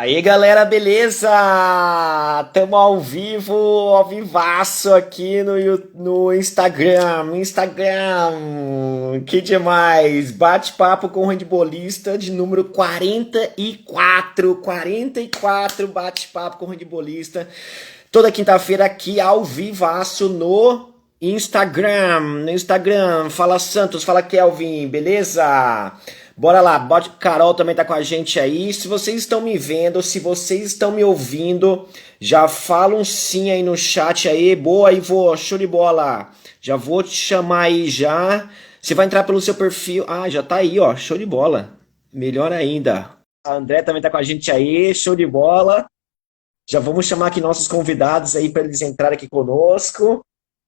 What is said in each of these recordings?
Aí galera, beleza? Tamo ao vivaço aqui no Instagram. Que demais! Bate-papo com o handbolista de número 44 bate-papo com o handbolista. Toda quinta-feira aqui ao vivaço no Instagram. No Instagram. Fala Santos, fala Kelvin, beleza? Bora lá, Carol também tá com a gente aí. Se vocês estão me vendo, se vocês estão me ouvindo, já fala um sim aí no chat aí. Boa, Ivo, show de bola. Já vou te chamar aí já. Você vai entrar pelo seu perfil. Ah, já tá aí, ó, show de bola. Melhor ainda. A André também tá com a gente aí, show de bola. Já vamos chamar aqui nossos convidados aí para eles entrarem aqui conosco.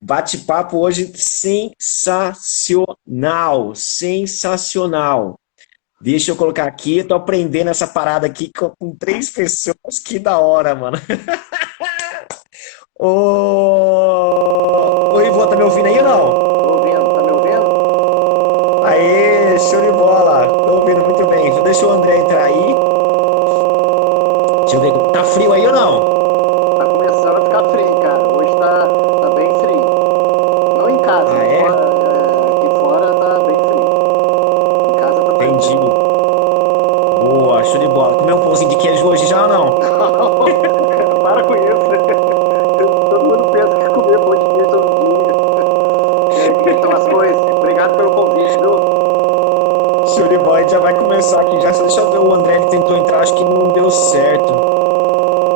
Bate-papo hoje sensacional, sensacional. Deixa eu colocar aqui, eu tô aprendendo essa parada aqui com três pessoas, que da hora, mano. Ô, Ivo, tá me ouvindo aí ou não? Tô ouvindo, tá me ouvindo? Aê, show de bola. Tô ouvindo muito bem. Então deixa o André entrar aí. Deixa eu ver, tá frio aí ou não? Tá começando a ficar frio, cara. Hoje tá bem frio. Não em casa, Ah, é? aqui fora tá bem frio. Em casa tá Entendi. tranquilo. Boa, show de bola. Comeu um pãozinho de queijo hoje já ou não? Não, para com isso. Todo mundo pensa que comer pão de queijo todo dia. E aí, como é que estão as coisas? Obrigado pelo convite, viu? Show de bola, a gente já vai começar aqui já. Só deixa eu ver o André, ele tentou entrar, acho que não deu certo.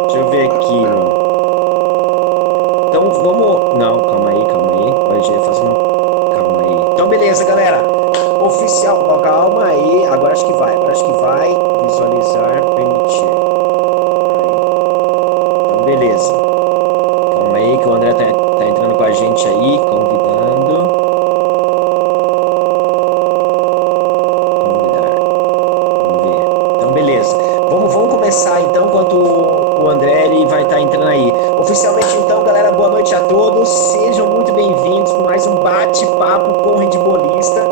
Deixa eu ver aqui, mano. Então vamos. Não, calma aí, calma aí. Olha, já ia fazer uma. Calma aí. Então, beleza, galera. Oficial. Ó, calma aí. Agora acho que vai. Agora acho que vai. Visualizar, permitir. Aí. Então, beleza. Calma aí, que o André tá entrando com a gente aí, convidando. Convidar. Vamos ver. Então, beleza. Vamos começar então, enquanto o André ele vai estar entrando aí. Oficialmente, então, galera, boa noite a todos. Sejam muito bem-vindos para mais um bate-papo com o handbolista.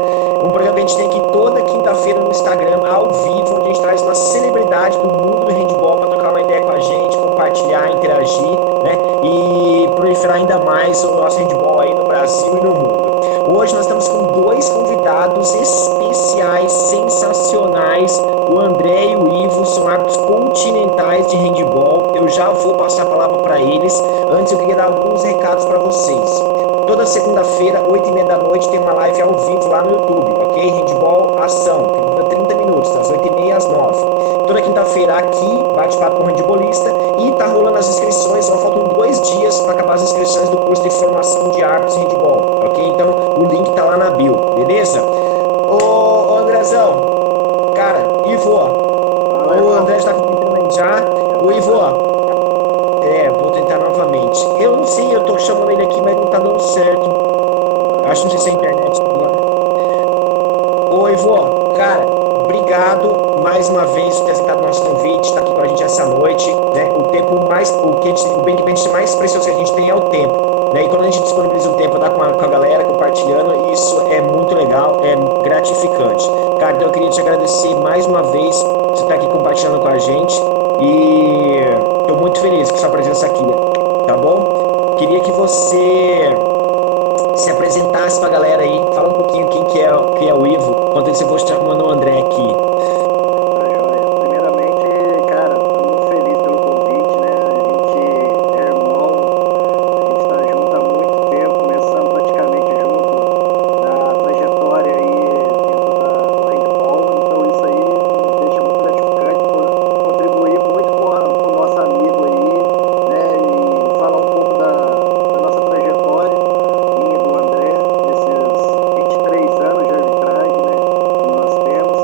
Um programa que a gente tem aqui toda quinta-feira no Instagram, ao vivo, onde a gente traz uma celebridade do mundo do handball para trocar uma ideia com a gente, compartilhar, interagir, né? E proliferar ainda mais o nosso handball aí no Brasil e no mundo. Hoje nós estamos com dois convidados especiais, sensacionais. O André e o Ivo são árbitros continentais de handball. Eu já vou passar a palavra para eles. Antes eu queria dar alguns recados para vocês. Toda segunda-feira, 8h30 da noite, tem uma live ao vivo lá no YouTube, ok? Handball Ação, que dura 30 minutos, das 8h30 às 9h. Toda quinta-feira aqui, bate-papo com o handbolista. E tá rolando as inscrições, só faltam 2 dias para acabar as inscrições do curso de formação de árbitros de handball, ok? Então o link tá lá na bio, beleza? Ô Andrezão, cara, Ivo, Fala, o irmão. André está comentando aí já. Já O tô Ivo, sabendo. vou tentar novamente. Eu não sei, eu tô chamando ele aqui, mas não tá dando certo. Acho que não sei se é a internet agora. Ô, Ivo, cara, obrigado mais uma vez por ter aceitado o nosso convite, estar aqui com a gente essa noite, né? O tempo mais, o bem que a gente mais precioso que a gente tem é o tempo, né? E quando a gente disponibiliza um tempo, dá com a galera, compartilhando, isso é muito legal, é gratificante. Cara, então eu queria te agradecer mais uma vez por você estar aqui compartilhando com a gente e tô muito feliz com sua presença aqui, tá bom? Queria que você se apresentasse pra galera aí, fala um pouquinho quem é o Ivo, enquanto isso eu vou chamando o André aqui. Tá joia. Primeiramente, cara, tô muito feliz pelo convite, né? A gente é irmão, a gente tá junto há muito tempo, começamos praticamente junto na trajetória aí dentro do handball, então isso aí nos deixa muito gratificante por contribuir muito com o nosso amigo aí, né? E falar um pouco da nossa trajetória, minha e do André, nesses 23 anos de arbitragem, né? Que nós temos.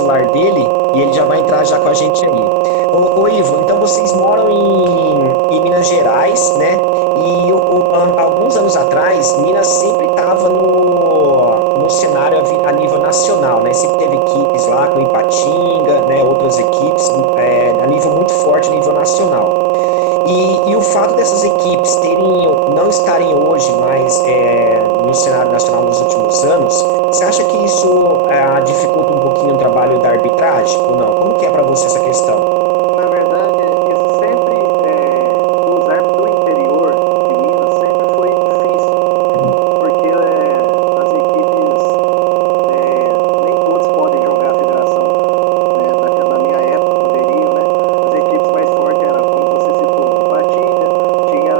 celular dele e ele já vai entrar já com a gente aí. Ô Ivo, então vocês moram em Minas Gerais, né? E alguns anos atrás, Minas sempre estava no cenário a nível nacional, né? Sempre teve equipes lá com Ipatinga, né? Outras equipes a nível muito forte, a nível nacional. E o fato dessas equipes não estarem hoje mais no cenário nacional nos últimos anos, você acha que isso dificulta um pouquinho o trabalho da arbitragem ou não? Como que é para você essa questão? Na verdade, isso sempre, os árbitros do interior de Minas sempre foi difícil, porque as equipes, nem todos podem jogar a federação, né, na minha época poderiam, né? As equipes mais fortes eram, como você citou, Ipatinga, tinha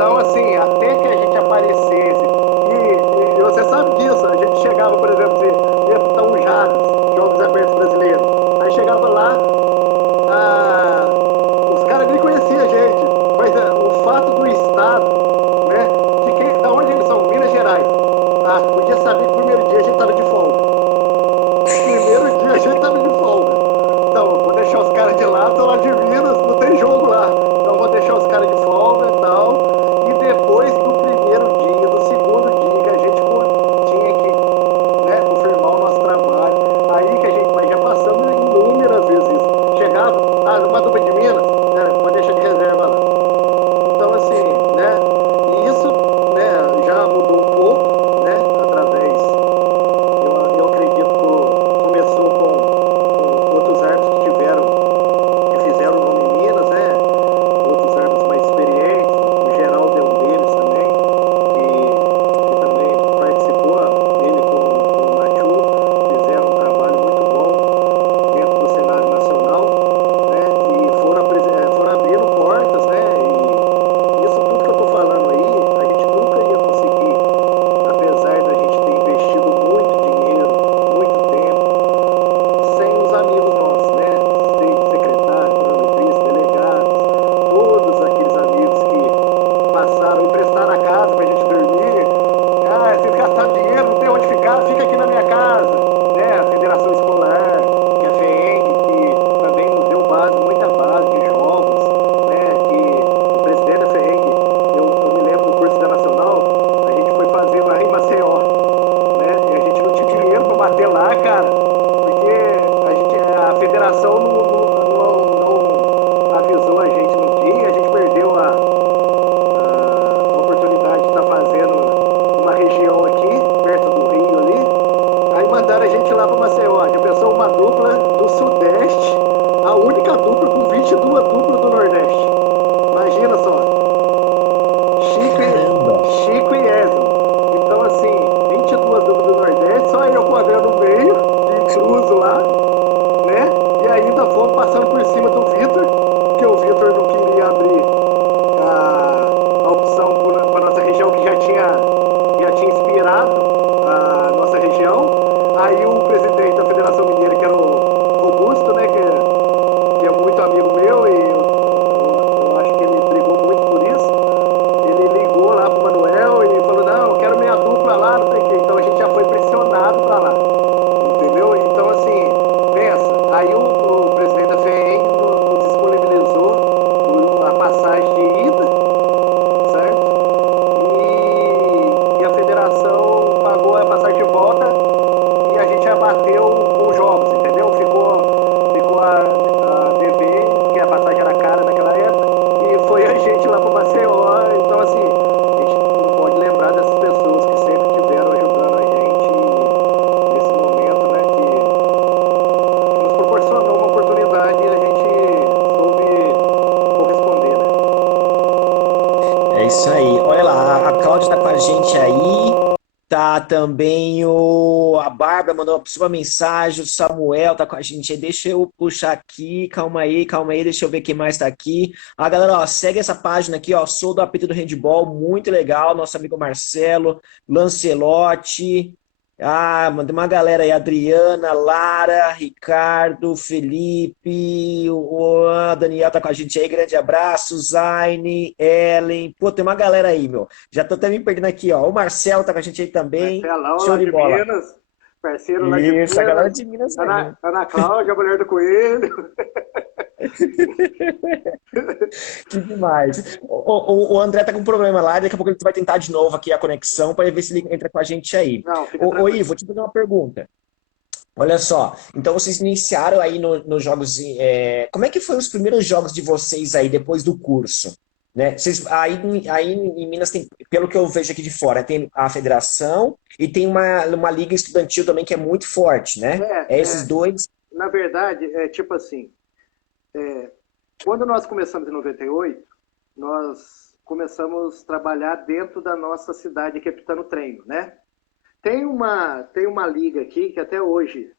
Então, assim, até que a gente aparecesse, e você sabe disso, a gente chegava, por exemplo, ia para um Jales, Jogos Abertos Brasileiros, aí chegava lá, os caras nem conheciam a gente, mas o fato do Estado, né, da onde eles são, Minas Gerais, podia saber que no primeiro dia a gente estava de folga. Primeiro dia a gente tava de folga. Então, vou deixar os caras de lá, tô lá de Minas, não tem jogo lá. Então, vou deixar os caras de folga e tal. E depois do primeiro dia, do segundo dia, que a gente tinha que, né, confirmar o nosso trabalho. Aí que a gente, mas já passamos inúmeras vezes isso. Chegava, uma dupla de Minas, né, pode deixar de reserva lá. Então, assim, né, e isso, né, já mudou um pouco, né, através eu acredito que começou com outros árbitros que fizeram o nome em Minas, né? Outros árbitros mais experientes, o Geraldo é um deles também, que também participou, ele com o Machu, fizeram um trabalho muito bom dentro do cenário nacional, né? E foram abrindo portas, né? E isso tudo que eu estou falando aí, a gente nunca ia conseguir, apesar da gente ter investido muito dinheiro, muito tempo, sem os amigos nossos, né? Sem secretário, cronometrista, delegados, todos aqueles amigos que passaram, emprestaram a casa pra gente dormir. Vocês gastaram dinheiro, não tem onde ficar, fica aqui na minha casa, né? A Federação Escolar, que é a FEENG, que também nos deu muita base de jogos, né? Que o presidente da FEENG, eu me lembro do curso da Nacional, a gente foi fazer lá em Maceió, né? E a gente não tinha dinheiro para bater lá, cara, porque a federação não avisou a gente no dia, a gente perdeu a oportunidade de estar fazendo uma região aqui, perto do Rio ali. Aí mandaram a gente lá para Maceió. Já pensou uma dupla do Sudeste, a única dupla com 22 duplas do Nordeste. Imagina só. Caramba! Chico e Ezio. Então, assim, 22 duplas do Nordeste, só eu com o André no meio, de intruso lá, né? E ainda fomos passando por cima do Vitor, porque o Vitor não queria abrir a opção para nossa região, que já tinha inspirado a nossa região. Aí o presidente da Federação Mineira, que era o Augusto, né? Que é muito amigo meu, e eu acho que ele brigou muito por isso. Ele ligou lá pro Manuel e falou: não, eu quero minha dupla lá, não sei o quê. Então a gente já foi pressionado para lá. Entendeu? Então, assim, pensa. Aí o presidente da FEENG nos disponibilizou a passagem de ida, certo? E a federação pagou a passagem de volta e a gente abateu com jogos, entendeu? Ficou a dever, porque a passagem era cara naquela época, e foi a gente lá para Maceió. Então, assim, a gente não pode lembrar dessas pessoas que sempre estiveram ajudando a gente nesse momento, né? Que nos proporcionou uma oportunidade e a gente soube corresponder, né? É isso aí. Olha lá, a Cláudia tá com a gente aí. Tá também a Bárbara mandou sua mensagem, o Samuel tá com a gente aí. Deixa eu puxar aqui, calma aí, deixa eu ver quem mais tá aqui. Galera, ó, segue essa página aqui, ó, Sou do Apito do Handball, muito legal. Nosso amigo Marcelo, Lancelotti. Mandei uma galera aí, Adriana, Lara, Ricardo, Felipe, a Daniel tá com a gente aí, grande abraço, Zaine, Ellen, pô, tem uma galera aí, meu. Já tô até me perdendo aqui, ó. O Marcelo tá com a gente aí também. Marcelão Show lá de de bola. Minas, parceiro lá de Isso, a galera Minas, de Minas aí. Ana Cláudia, a mulher do Coelho. Que demais. O André tá com um problema lá, daqui a pouco ele vai tentar de novo aqui a conexão para ver se ele entra com a gente aí. Não, fica Ô, tranquilo. Ivo, vou te fazer uma pergunta. Olha só, então vocês iniciaram aí nos jogos. Como é que foram os primeiros jogos de vocês aí depois do curso? Né? Aí em Minas tem, pelo que eu vejo aqui de fora, tem a federação e tem uma liga estudantil também que é muito forte, né? É esses dois. Na verdade, é tipo assim, quando nós começamos em 98, nós começamos a trabalhar dentro da nossa cidade, que é Pitano Treino, né? Tem uma liga aqui que até hoje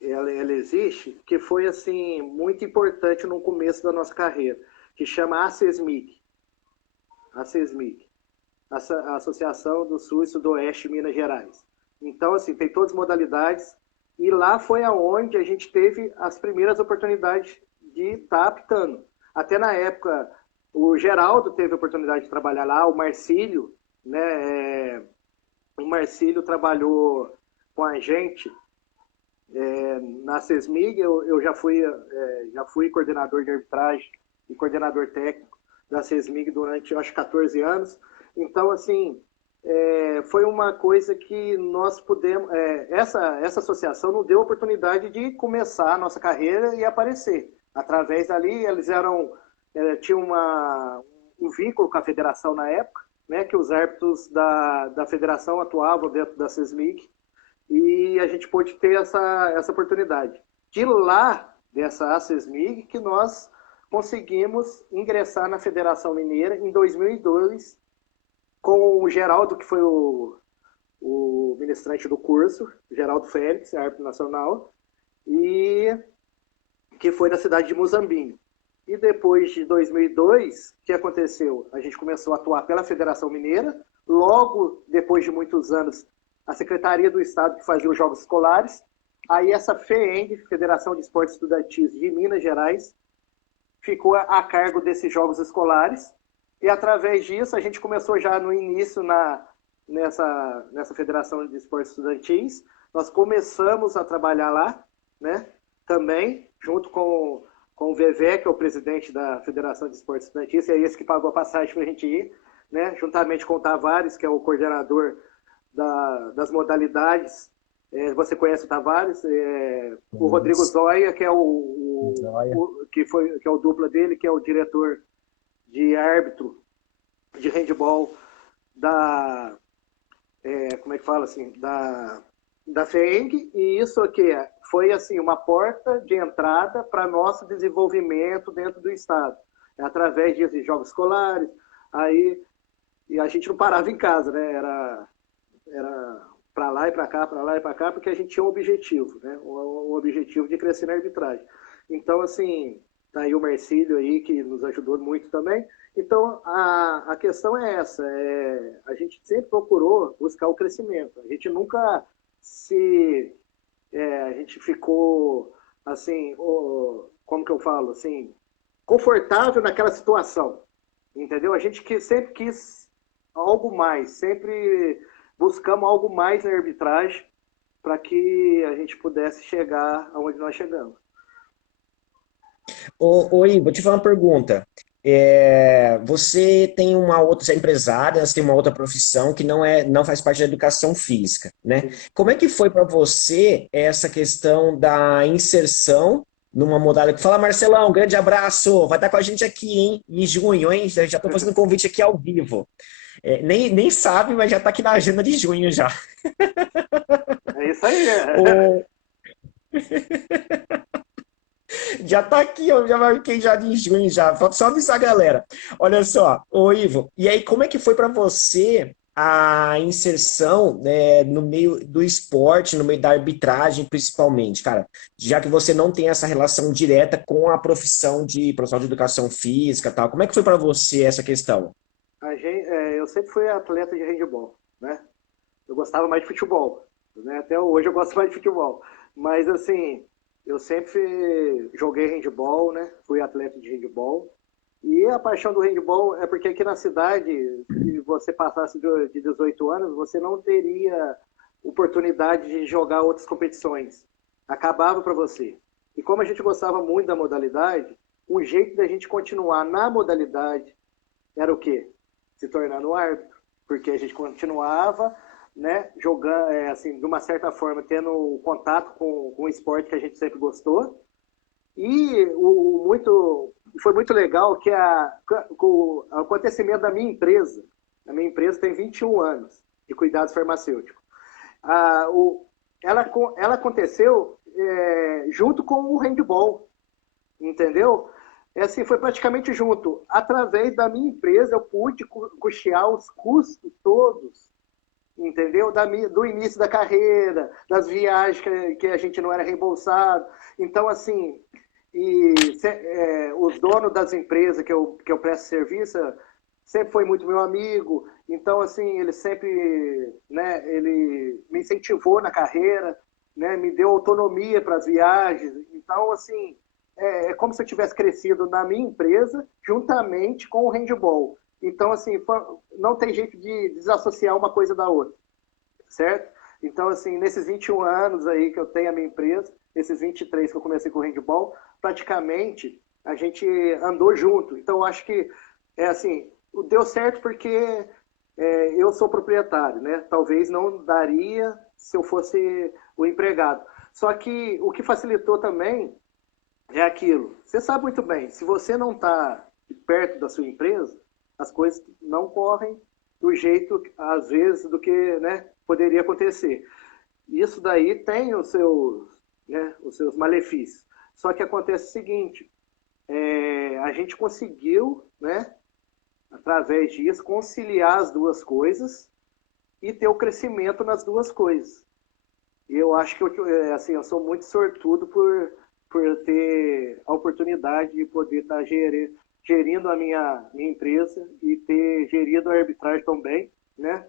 ela existe, que foi assim muito importante no começo da nossa carreira, que chama ACESMIC, a CESMIG, a Associação do Sul e Sudoeste Minas Gerais. Então, assim, tem todas as modalidades, e lá foi aonde a gente teve as primeiras oportunidades de estar apitando. Até na época, o Geraldo teve a oportunidade de trabalhar lá, o Marcílio, né? O Marcílio trabalhou com a gente na CESMIG. Eu já fui coordenador de arbitragem e coordenador técnico da CESMIG durante, eu acho, 14 anos. Então, assim, foi uma coisa que nós pudemos... essa associação nos deu a oportunidade de começar a nossa carreira e aparecer. Através dali, eles tinham um vínculo com a federação na época, né, que os árbitros da federação atuavam dentro da CESMIG, e a gente pôde ter essa oportunidade. De lá, dessa CESMIG, que nós conseguimos ingressar na Federação Mineira em 2002, com o Geraldo, que foi o ministrante do curso, Geraldo Félix, árbitro nacional, e que foi na cidade de Muzambinho. E depois de 2002, o que aconteceu? A gente começou a atuar pela Federação Mineira. Logo, depois de muitos anos, a Secretaria do Estado, que fazia os Jogos Escolares. Aí essa FEENG, Federação de Esportes Estudantis de Minas Gerais, ficou a cargo desses Jogos Escolares. E através disso, a gente começou já no início nessa Federação de Esportes Estudantis. Nós começamos a trabalhar lá, né? Também, junto com o Vevé, que é o presidente da Federação de Esportes Estudantis, é esse que pagou a passagem para a gente ir, né? Juntamente com o Tavares, que é o coordenador das modalidades. Você conhece o Tavares? O Rodrigo Zóia, que é que é o dupla dele, que é o diretor de árbitro de handball como é que fala assim, da FENG, e isso aqui foi assim uma porta de entrada para nosso desenvolvimento dentro do estado, através de jogos escolares. Aí e a gente não parava em casa, né? Era para lá e para cá, para lá e para cá, porque a gente tinha um objetivo, né? Um objetivo de crescer na arbitragem. Então, assim, tá aí o Marcílio aí, que nos ajudou muito também. Então, a questão é essa, a gente sempre procurou buscar o crescimento. A gente nunca a gente ficou, assim, como que eu falo, assim, confortável naquela situação, entendeu? A gente sempre quis algo mais, sempre buscamos algo mais na arbitragem para que a gente pudesse chegar aonde nós chegamos. Oi, vou te fazer uma pergunta. Você tem uma outra, você é empresária, você tem uma outra profissão que não faz parte da educação física, né? Como é que foi para você essa questão da inserção numa modalidade? Fala, Marcelão, um grande abraço, vai estar com a gente aqui, hein, em junho, hein? Já estou fazendo convite aqui ao vivo. Nem sabe, mas já está aqui na agenda de junho já. É isso aí. Já tá aqui, eu já marquei já de junho já. Falta só avisar a galera. Olha só, ô Ivo, e aí como é que foi para você a inserção, né, no meio do esporte, no meio da arbitragem principalmente, cara? Já que você não tem essa relação direta com a profissão de profissional de educação física, e tal. Como é que foi para você essa questão? Eu sempre fui atleta de handebol, né? Eu gostava mais de futebol, né? Até hoje eu gosto mais de futebol. Mas, assim, eu sempre joguei handebol, né? Fui atleta de handebol. E a paixão do handebol é porque aqui na cidade, se você passasse de 18 anos, você não teria oportunidade de jogar outras competições. Acabava para você. E como a gente gostava muito da modalidade, um jeito da gente continuar na modalidade era o quê? Se tornando um árbitro. Porque a gente continuava, né, jogando, assim, de uma certa forma, tendo contato com o esporte que a gente sempre gostou. E foi muito legal que o acontecimento da minha empresa, a minha empresa tem 21 anos de cuidados farmacêuticos. Ela aconteceu junto com o handball, entendeu? Assim, foi praticamente junto. Através da minha empresa, eu pude custear os custos todos, entendeu? Do início da carreira, das viagens que a gente não era reembolsado. Então, assim, os donos das empresas que eu presto serviço, sempre foi muito meu amigo, então, assim, ele sempre, né, ele me incentivou na carreira, né, me deu autonomia para as viagens, então, assim, é como se eu tivesse crescido na minha empresa juntamente com o handball. Então, assim, não tem jeito de desassociar uma coisa da outra, certo? Então, assim, nesses 21 anos aí que eu tenho a minha empresa, esses 23 que eu comecei com o handball, praticamente a gente andou junto. Então, eu acho que, assim, deu certo porque eu sou proprietário, né? Talvez não daria se eu fosse o empregado. Só que o que facilitou também é aquilo. Você sabe muito bem, se você não está perto da sua empresa, as coisas não correm do jeito, às vezes, do que, né, poderia acontecer. Isso daí tem os seus malefícios. Só que acontece o seguinte, a gente conseguiu, né, através disso, conciliar as duas coisas e ter o crescimento nas duas coisas. E eu acho que assim, eu sou muito sortudo por ter a oportunidade de poder estar gerindo a minha empresa e ter gerido a arbitragem também, né?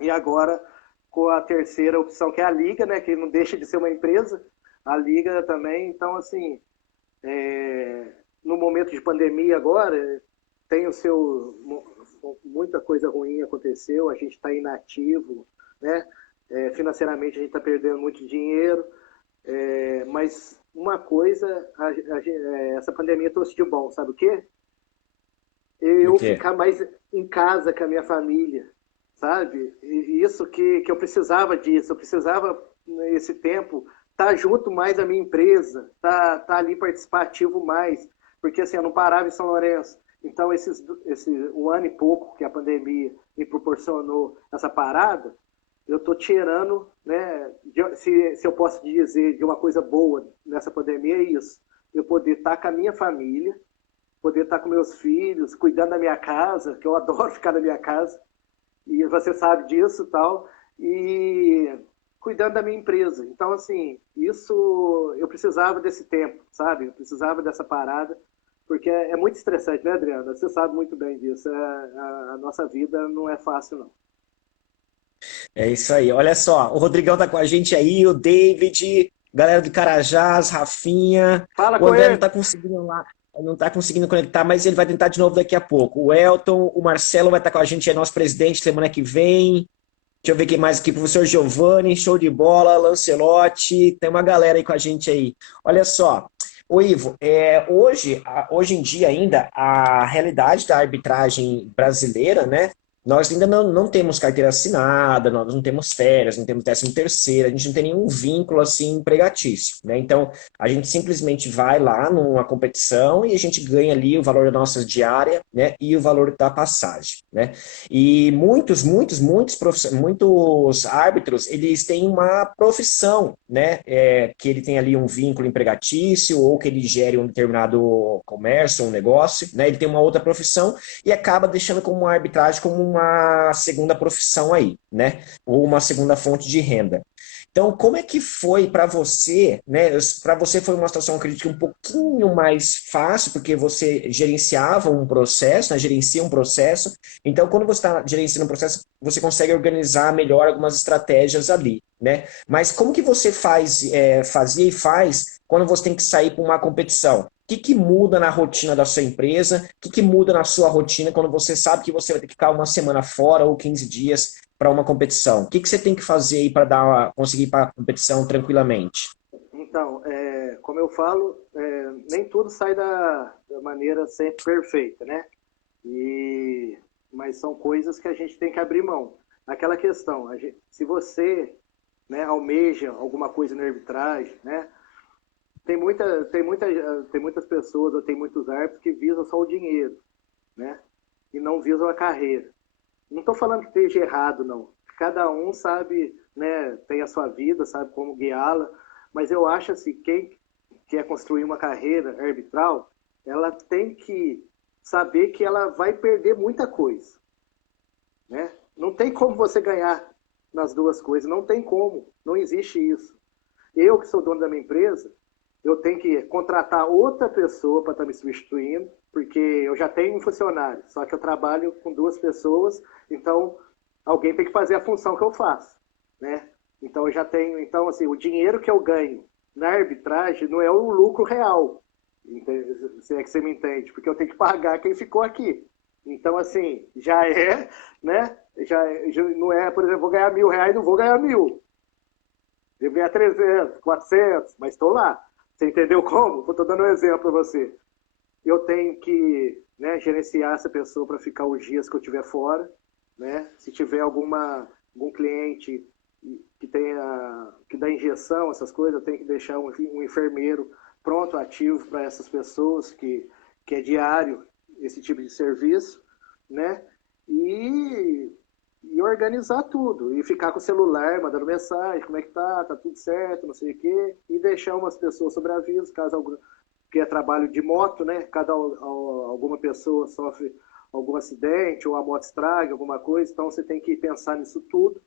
E agora com a terceira opção, que é a Liga, né? Que não deixa de ser uma empresa, a Liga também. Então, assim, no momento de pandemia agora, tem o seu... Muita coisa ruim aconteceu, a gente está inativo, né? Financeiramente a gente está perdendo muito dinheiro, mas uma coisa essa pandemia trouxe de bom, sabe o quê? O Eu quê? ficar mais em casa com a minha família, sabe? E isso que eu precisava disso, eu precisava nesse tempo estar junto mais da minha empresa, tá ali participativo mais, porque assim, eu não parava em São Lourenço. Então, um ano e pouco que a pandemia me proporcionou essa parada, eu estou tirando, né, se eu posso dizer de uma coisa boa nessa pandemia, é isso. Eu poder estar com a minha família, poder estar com meus filhos, cuidando da minha casa, que eu adoro ficar na minha casa, e você sabe disso e tal, e cuidando da minha empresa. Então, assim, isso eu precisava desse tempo, sabe? Eu precisava dessa parada, porque é muito estressante, né, Adriana? Você sabe muito bem disso. A nossa vida não é fácil, não. É isso aí. Olha só, o Rodrigão tá com a gente aí, o David, galera do Carajás, Rafinha. Fala O com André não ele! tá conseguindo lá, não tá conseguindo conectar, mas ele vai tentar de novo daqui a pouco. O Elton, o Marcelo vai estar com a gente, é nosso presidente semana que vem. Deixa eu ver quem mais aqui. Professor Giovanni, show de bola, Lancelotti, tem uma galera aí com a gente aí. Olha só, ô Ivo, hoje em dia ainda, a realidade da arbitragem brasileira, né? Nós ainda não temos carteira assinada, nós não temos férias, não temos 13º, a gente não tem nenhum vínculo assim empregatício, né? Então, a gente simplesmente vai lá numa competição e a gente ganha ali o valor da nossa diária, né? E o valor da passagem, né? E muitos árbitros, eles têm uma profissão, né? Que ele tem ali um vínculo empregatício ou que ele gere um determinado comércio, um negócio, né? Ele tem uma outra profissão e acaba deixando como uma arbitragem como uma segunda profissão aí, né? Ou uma segunda fonte de renda. Então, como é que foi para você, né? Para você foi uma situação, acredito que um pouquinho mais fácil, porque você gerenciava um processo, né? Gerencia um processo. Então, quando você está gerenciando um processo, você consegue organizar melhor algumas estratégias ali, né? Mas como que você fazia e faz quando você tem que sair para uma competição? O que muda na rotina da sua empresa? O que muda na sua rotina quando você sabe que você vai ter que ficar uma semana fora ou 15 dias para uma competição? O que você tem que fazer aí para conseguir ir para a competição tranquilamente? Então, como eu falo, nem tudo sai da maneira sempre perfeita, né? E, mas são coisas que a gente tem que abrir mão. Aquela questão, se você, né, almeja alguma coisa na arbitragem, né? Tem muitas pessoas, ou tem muitos árbitros que visam só o dinheiro, né? E não visam a carreira. Não estou falando que esteja errado, não. Cada um sabe, né, tem a sua vida, sabe como guiá-la, mas eu acho assim, quem quer construir uma carreira arbitral, ela tem que saber que ela vai perder muita coisa, né? Não tem como você ganhar nas duas coisas, não tem como, não existe isso. Eu que sou dono da minha empresa, eu tenho que contratar outra pessoa para estar me substituindo, porque eu já tenho um funcionário, só que eu trabalho com 2 pessoas, então alguém tem que fazer a função que eu faço, né? Então eu já tenho, então assim, o dinheiro que eu ganho na arbitragem não é o lucro real, se é que você me entende, porque eu tenho que pagar quem ficou aqui. Então assim, já é, né? Já não é, por exemplo, vou ganhar R$ 1.000, não vou ganhar 1.000. Devo ganhar 300, 400, mas estou lá. Você entendeu como? Estou dando um exemplo para você. Eu tenho que, né, gerenciar essa pessoa para ficar os dias que eu estiver fora, né? Se tiver algum cliente que dá injeção, essas coisas, eu tenho que deixar um enfermeiro pronto, ativo para essas pessoas, que é diário esse tipo de serviço, né? E organizar tudo, e ficar com o celular, mandando mensagem, como é que tá tudo certo, não sei o quê, e deixar umas pessoas sobre aviso, caso algum, que é trabalho de moto, né? Alguma pessoa sofre algum acidente, ou a moto estraga, alguma coisa, então você tem que pensar nisso tudo,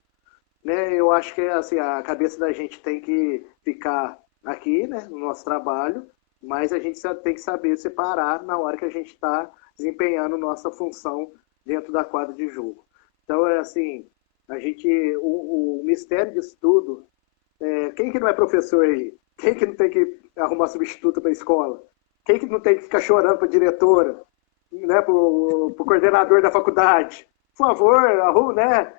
né? Eu acho que assim, a cabeça da gente tem que ficar aqui, né, no nosso trabalho, mas a gente tem que saber separar na hora que a gente está desempenhando nossa função dentro da quadra de jogo. Então, é assim, o mistério disso tudo, quem que não é professor aí? Quem que não tem que arrumar substituto para a escola? Quem que não tem que ficar chorando para a diretora, né, para o coordenador da faculdade? Por favor, arruma, né?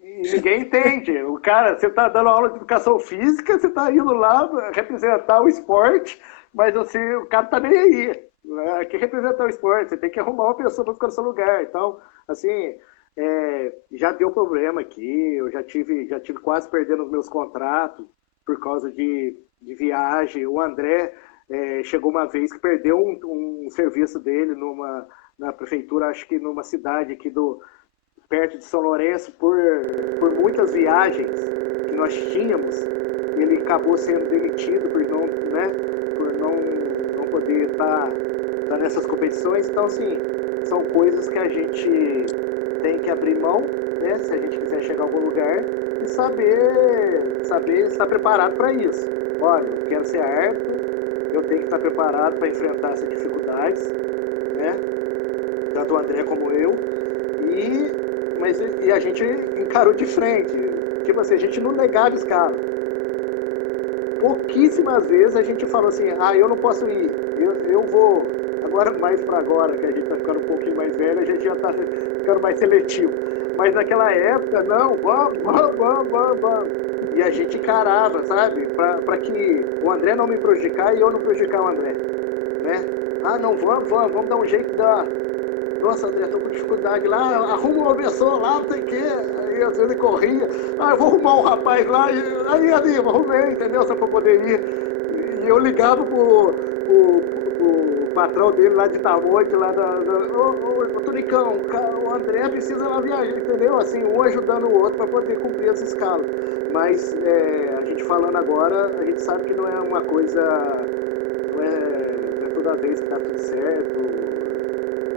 E ninguém entende. O cara, você está dando aula de educação física, você está indo lá representar o esporte, mas assim, o cara está nem aí. Né? Que representar o esporte, você tem que arrumar uma pessoa para ficar no seu lugar. Então, assim, já deu problema aqui, eu já tive quase perdendo os meus contratos por causa de viagem. O André chegou uma vez que perdeu um serviço dele na prefeitura, acho que numa cidade aqui perto de São Lourenço, por muitas viagens que nós tínhamos, ele acabou sendo demitido por não poder estar nessas competições. Então, assim, são coisas que a gente tem que abrir mão, né, se a gente quiser chegar a algum lugar, e saber estar preparado para isso. Olha, eu quero ser árbitro, eu tenho que estar preparado para enfrentar essas dificuldades, né, tanto o André como eu, e a gente encarou de frente. Tipo assim, a gente não negava escala. Pouquíssimas vezes a gente falou assim, eu não posso ir, eu vou. Agora, mais para agora, que a gente está ficando um pouquinho mais velho, a gente já está ficando mais seletivo. Mas naquela época, não, vamos. E a gente encarava, sabe? Para que o André não me prejudicar e eu não prejudicar o André. Né? Não, vamos dar um jeito da... Nossa, André, tô com dificuldade lá, arruma uma pessoa lá, não sei o quê. Aí às vezes ele corria, eu vou arrumar um rapaz lá, aí arrumei, entendeu? Só pra poder ir. E eu ligava pro patrão dele lá de Tamonte, lá ô Tunicão, o André precisa lá viajar, entendeu? Assim, um ajudando o outro para poder cumprir essa escala. Mas a gente falando agora, a gente sabe que não é uma coisa, não é toda vez que dá tudo certo,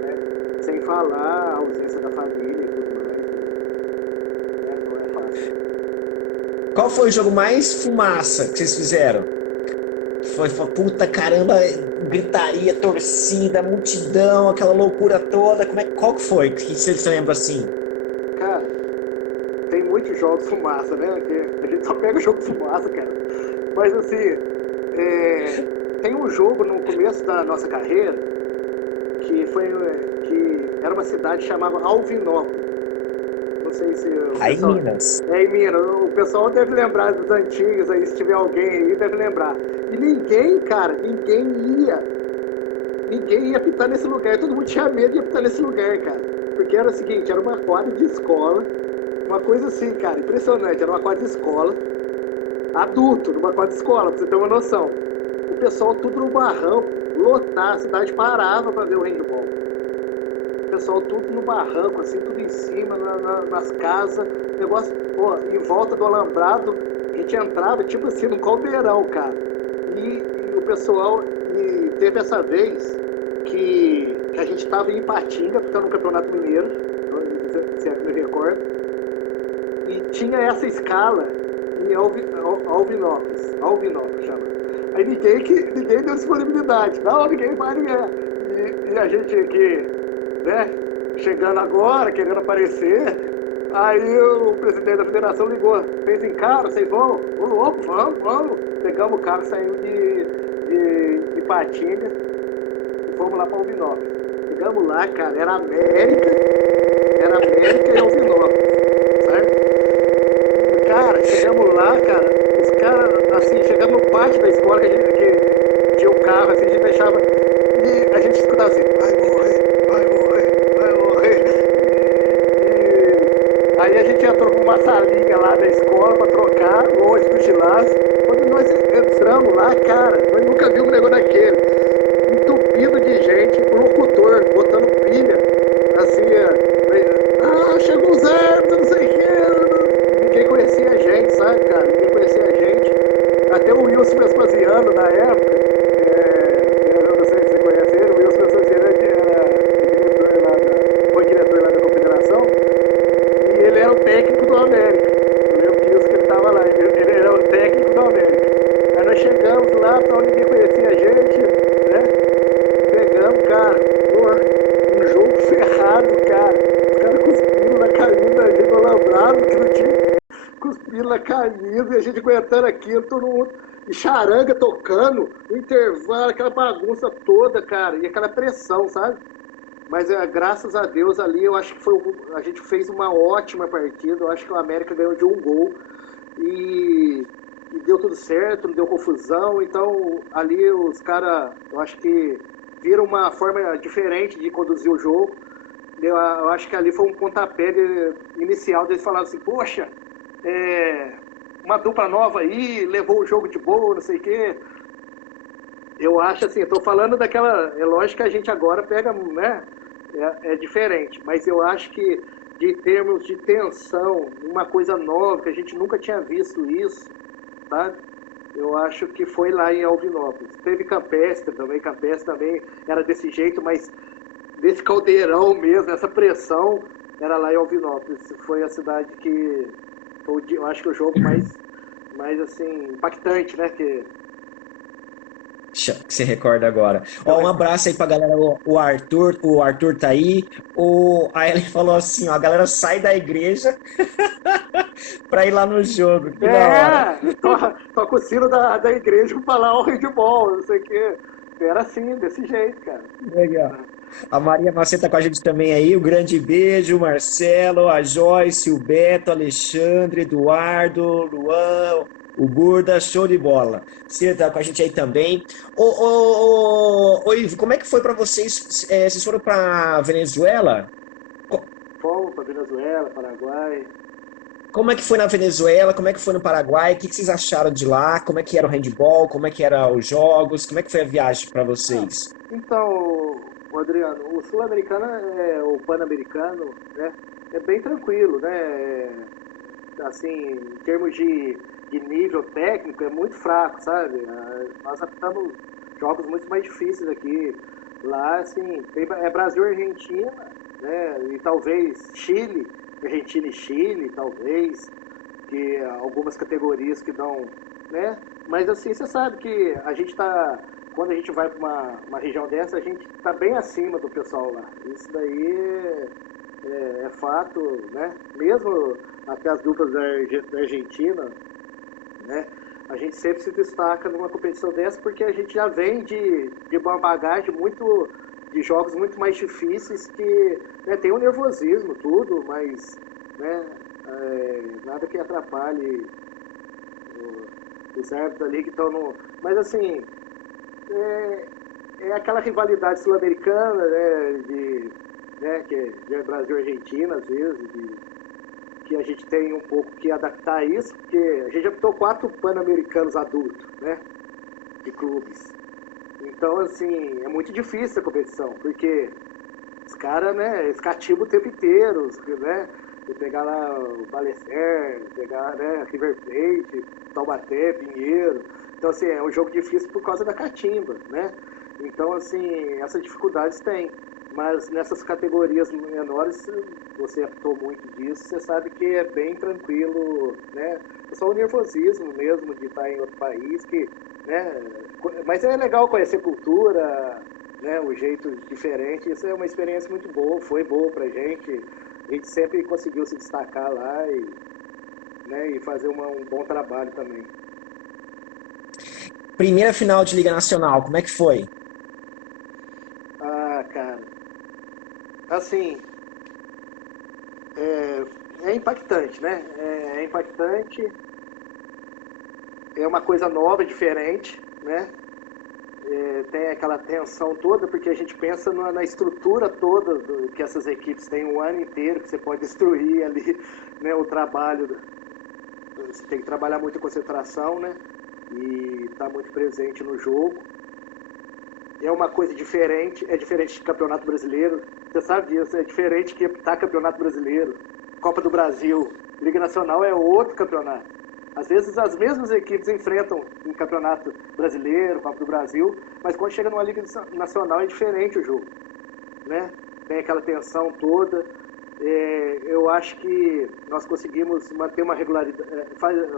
né? Sem falar a ausência da família e tudo mais, né? Não é fácil. Qual foi o jogo mais fumaça que vocês fizeram? Foi puta caramba, gritaria, torcida, multidão, aquela loucura toda. Qual que foi? Que vocês lembram assim? Cara, tem muitos jogos fumaça, né? Que a gente só pega jogo fumaça, cara. Mas assim, tem um jogo no começo da nossa carreira que era uma cidade chamada Alvinópolis. Não sei se o Aí em pessoal... Minas. É em Minas. O pessoal deve lembrar dos antigos aí, se tiver alguém aí, deve lembrar. E ninguém ia. Ninguém ia apitar nesse lugar. Todo mundo tinha medo de apitar nesse lugar, cara. Porque era o seguinte, era uma quadra de escola. Uma coisa assim, cara, impressionante. Era uma quadra de escola. Adulto, numa quadra de escola, pra você ter uma noção. O pessoal tudo no barranco, lotar, a cidade parava pra ver o handball. O pessoal tudo no barranco, assim, tudo em cima, nas casas. Negócio, em volta do alambrado, a gente entrava, tipo assim, num caldeirão, cara. E o pessoal, teve essa vez que a gente estava em Ipatinga, ficando no Campeonato Mineiro, se é que me recordo, e tinha essa escala em Alvinópolis chama. Aí ninguém deu disponibilidade, não, ninguém vai. E a gente aqui, né, chegando agora, querendo aparecer. Aí o presidente da federação ligou, fez em cara, vocês vão? Ô louco, vamos. Pegamos o carro, saímos de Patinga e fomos lá para Alvinópolis. Chegamos lá, cara, era América e Alvinópolis, certo? Cara, chegamos lá, cara, os caras, assim, chegando no pátio da escola, que tinha um carro, assim, a gente deixava, e a gente escutava assim, vai morrer. Aí a gente entrou numa salinha lá da escola pra trocar, longe do ginásio. Quando nós entramos lá, cara, nós nunca vimos um negócio daquele. Entupido de gente, locutor, botando pilha, assim, chegou os árbitros, não sei o quê. Ninguém conhecia a gente, sabe, cara? Ninguém conhecia a gente. Até o Wilson Vespasiano, na época, eu não sei se você conhece ele, o Wilson Vespasiano foi diretor lá da Confederação, e ele era o técnico do América. Eu lembro disso que ele estava lá, ele era o técnico do América. Aí nós chegamos lá, então ninguém conhecia a gente, né? Pegamos, cara, um jogo ferrado, cara. Os caras cuspindo na camisa, a gente alambrado, que não tinha cuspindo na camisa, e a gente aguentando aquilo, todo mundo. E charanga tocando, no intervalo, aquela bagunça toda, cara, e aquela pressão, sabe? Mas graças a Deus ali, eu acho que a gente fez uma ótima partida. Eu acho que o América ganhou de 1 gol e deu tudo certo, não deu confusão. Então ali os caras, eu acho que viram uma forma diferente de conduzir o jogo. Eu acho que ali foi um pontapé inicial deles falaram assim, poxa, uma dupla nova aí, levou o jogo de boa, não sei o quê. Eu acho assim, eu tô falando daquela. É lógico que a gente agora pega, né? É diferente, mas eu acho que, de termos de tensão, uma coisa nova, que a gente nunca tinha visto isso, sabe? Eu acho que foi lá em Alvinópolis. Teve Campestre também era desse jeito, mas desse caldeirão mesmo, essa pressão, era lá em Alvinópolis. Foi a cidade que foi, eu acho que o jogo mais assim, impactante, né? Que Que você recorda agora. eu Ó, um abraço aí pra galera, o Arthur tá aí. Aí ele falou assim, ó, a galera sai da igreja pra ir lá no jogo, que da hora. toca o sino da igreja pra falar o handball, não sei o quê. Era assim, desse jeito, cara. Legal. A Maria Maceta com a gente também aí, um grande beijo, o Marcelo, a Joyce, o Beto, o Alexandre, Eduardo, Luan, o Burda, show de bola. Você tá com a gente aí também. Ô, Ivo, como é que foi pra vocês? Vocês foram pra Venezuela? Co- Fomos pra Venezuela, Paraguai. Como é que foi na Venezuela? Como é que foi no Paraguai? O que que vocês acharam de lá? Como é que era o handball? Como é que eram os jogos? Como é que foi a viagem pra Ah, vocês? então, Adriano, o sul-americano, o pan-americano, né? É bem tranquilo, né? Assim, em termos de nível técnico, é muito fraco, sabe? Nós adaptamos jogos muito mais difíceis aqui. Lá, assim, é Brasil e Argentina, né? E talvez Chile, Argentina e Chile, talvez, que algumas categorias que dão, né? Mas assim, você sabe que a gente tá, quando a gente vai para uma região dessa, a gente tá bem acima do pessoal lá. Isso daí é fato, né? Mesmo até as duplas da Argentina, né? A gente sempre se destaca numa competição dessa porque a gente já vem de uma bagagem muito de jogos muito mais difíceis que, né, tem um nervosismo tudo, mas, né, nada que atrapalhe os árbitros ali que estão no. Mas assim, é, é aquela rivalidade sul-americana, né, que é Brasil e Argentina, às vezes, que a gente tem um pouco que adaptar a isso, porque a gente já botou 4 pan-americanos adultos, né, de clubes. Então, assim, é muito difícil a competição, porque os caras, né, eles cativam o tempo inteiro, né, você pegar lá o Balecer, pegar, né, River Plate, Taubaté, Pinheiro. Então, assim, é um jogo difícil por causa da catimba, né? Então, assim, essas dificuldades tem. Mas nessas categorias menores, você apitou muito disso, você sabe que é bem tranquilo, né? É só o nervosismo mesmo de estar em outro país, que, né? Mas é legal conhecer cultura, né, um jeito diferente. Isso é uma experiência muito boa, foi boa pra gente. A gente sempre conseguiu se destacar lá e, né, e fazer um bom trabalho também. Primeira final de Liga Nacional, como é que foi? Ah, cara, assim, é impactante, né? É impactante, é uma coisa nova, diferente, né? Tem aquela tensão toda, porque a gente pensa na estrutura toda que essas equipes têm um ano inteiro, que você pode destruir ali, né, o trabalho. Você tem que trabalhar muito a concentração, né? E estar muito presente no jogo. É uma coisa diferente, é diferente de Campeonato Brasileiro. Você sabe disso, é diferente que tá Campeonato Brasileiro, Copa do Brasil, Liga Nacional é outro campeonato. Às vezes as mesmas equipes enfrentam em Campeonato Brasileiro, Copa do Brasil, mas quando chega numa Liga Nacional é diferente o jogo, né? Tem aquela tensão toda. Eu acho que nós conseguimos manter uma regularidade.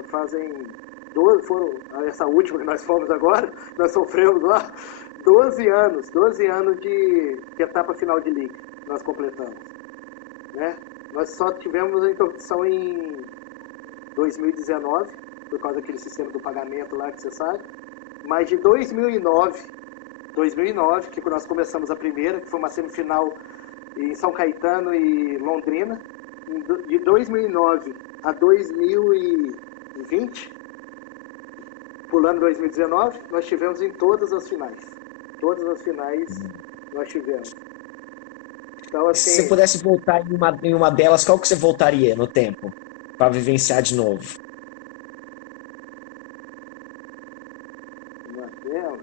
Fazem 12, foram essa última que nós fomos agora, nós sofremos lá 12 anos de etapa final de liga, nós completamos, né? Nós só tivemos a interrupção em 2019, por causa daquele sistema do pagamento lá que você sabe, mas de 2009, que nós começamos a primeira, que foi uma semifinal em São Caetano e Londrina, de 2009 a 2020, pulando 2019, nós tivemos em todas as finais. Todas as finais nós tivemos. Então, assim, Se você pudesse voltar em uma delas, qual que você voltaria no tempo? Para vivenciar de novo? uma delas,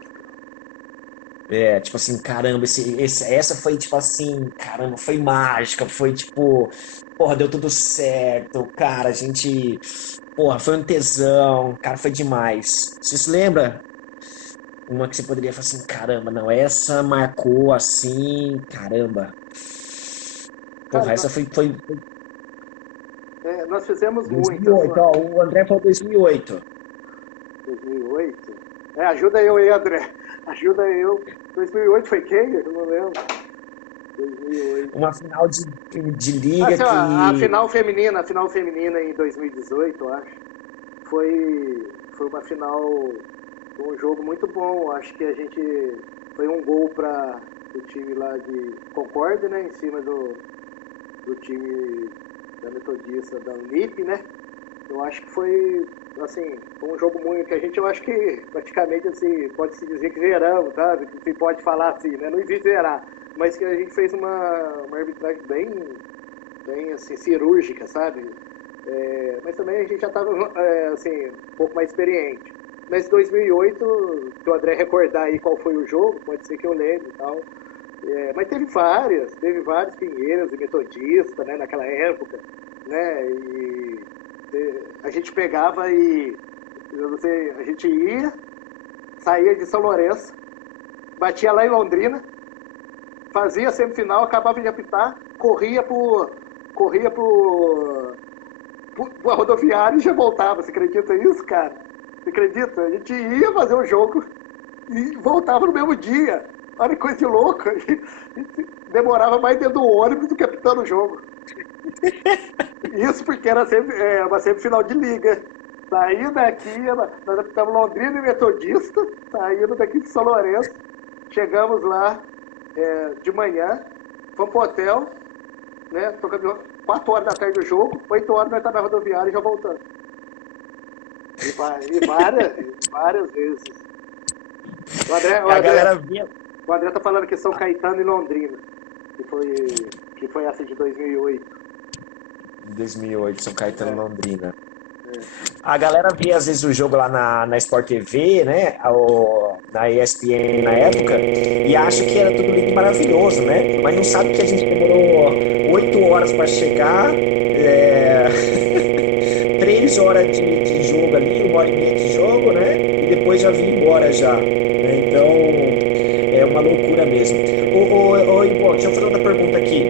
É, tipo assim, caramba, essa foi tipo assim, caramba, foi mágica, foi tipo, porra, deu tudo certo, cara, a gente, porra, foi um tesão, cara, foi demais. Você se lembra? Uma que você poderia falar assim, caramba, não, essa marcou assim, caramba. cara, Porra, essa foi nós fizemos muitas 2008, lá. ó, o André falou 2008. 2008. Ajuda eu aí, André. Ajuda eu. 2008 foi quem? Eu não lembro. 2008. Uma final de liga Assim, ó, que. a final feminina em 2018, eu acho. Foi uma final, um jogo muito bom. Acho que a gente foi um gol para o time lá de Concórdia, né? Em cima do time da Metodista da Unip, né? Eu acho que foi, assim, foi um jogo muito que a gente, eu acho que praticamente, assim, pode-se dizer que zeramos, sabe? Que se pode falar assim, né? Não existe zerar, mas que a gente fez uma arbitragem bem, assim, cirúrgica, sabe? Mas também a gente já estava, assim, um pouco mais experiente. Mas 2008, se o André recordar aí qual foi o jogo, pode ser que eu lembre e tal. Mas teve vários Pinheiros e Metodista, né, naquela época, né? E a gente pegava e eu não sei, a gente saía de São Lourenço, batia lá em Londrina, fazia a semifinal, acabava de apitar, corria pro rodoviária e já voltava. Você acredita nisso, cara? Você acredita? A gente ia fazer o jogo e voltava no mesmo dia. Olha que coisa de louco. A gente demorava mais dentro do ônibus do que apitando o jogo. Isso porque era uma semifinal de liga. Saindo daqui, nós apitamos Londrina e Metodista, saindo daqui de São Lourenço. Chegamos lá de manhã, fomos pro hotel, né? Tocando 4 horas da tarde do jogo, 8 horas nós estamos na rodoviária e já voltando. E várias vezes. O A galera vinha. André tá falando que São Caetano e Londrina, que foi essa de 2008. 2008, São Caetano e Londrina. A galera via às vezes o jogo lá na Sport TV, né? Na ESPN na época, e acha que era tudo lindo e maravilhoso, né? Mas não sabe que a gente demorou 8 horas para chegar, 3 horas de jogo ali, 1 hora e meia de jogo, né? E depois já vim embora já. Né? Então é uma loucura mesmo. Igor, deixa eu fazer outra pergunta aqui.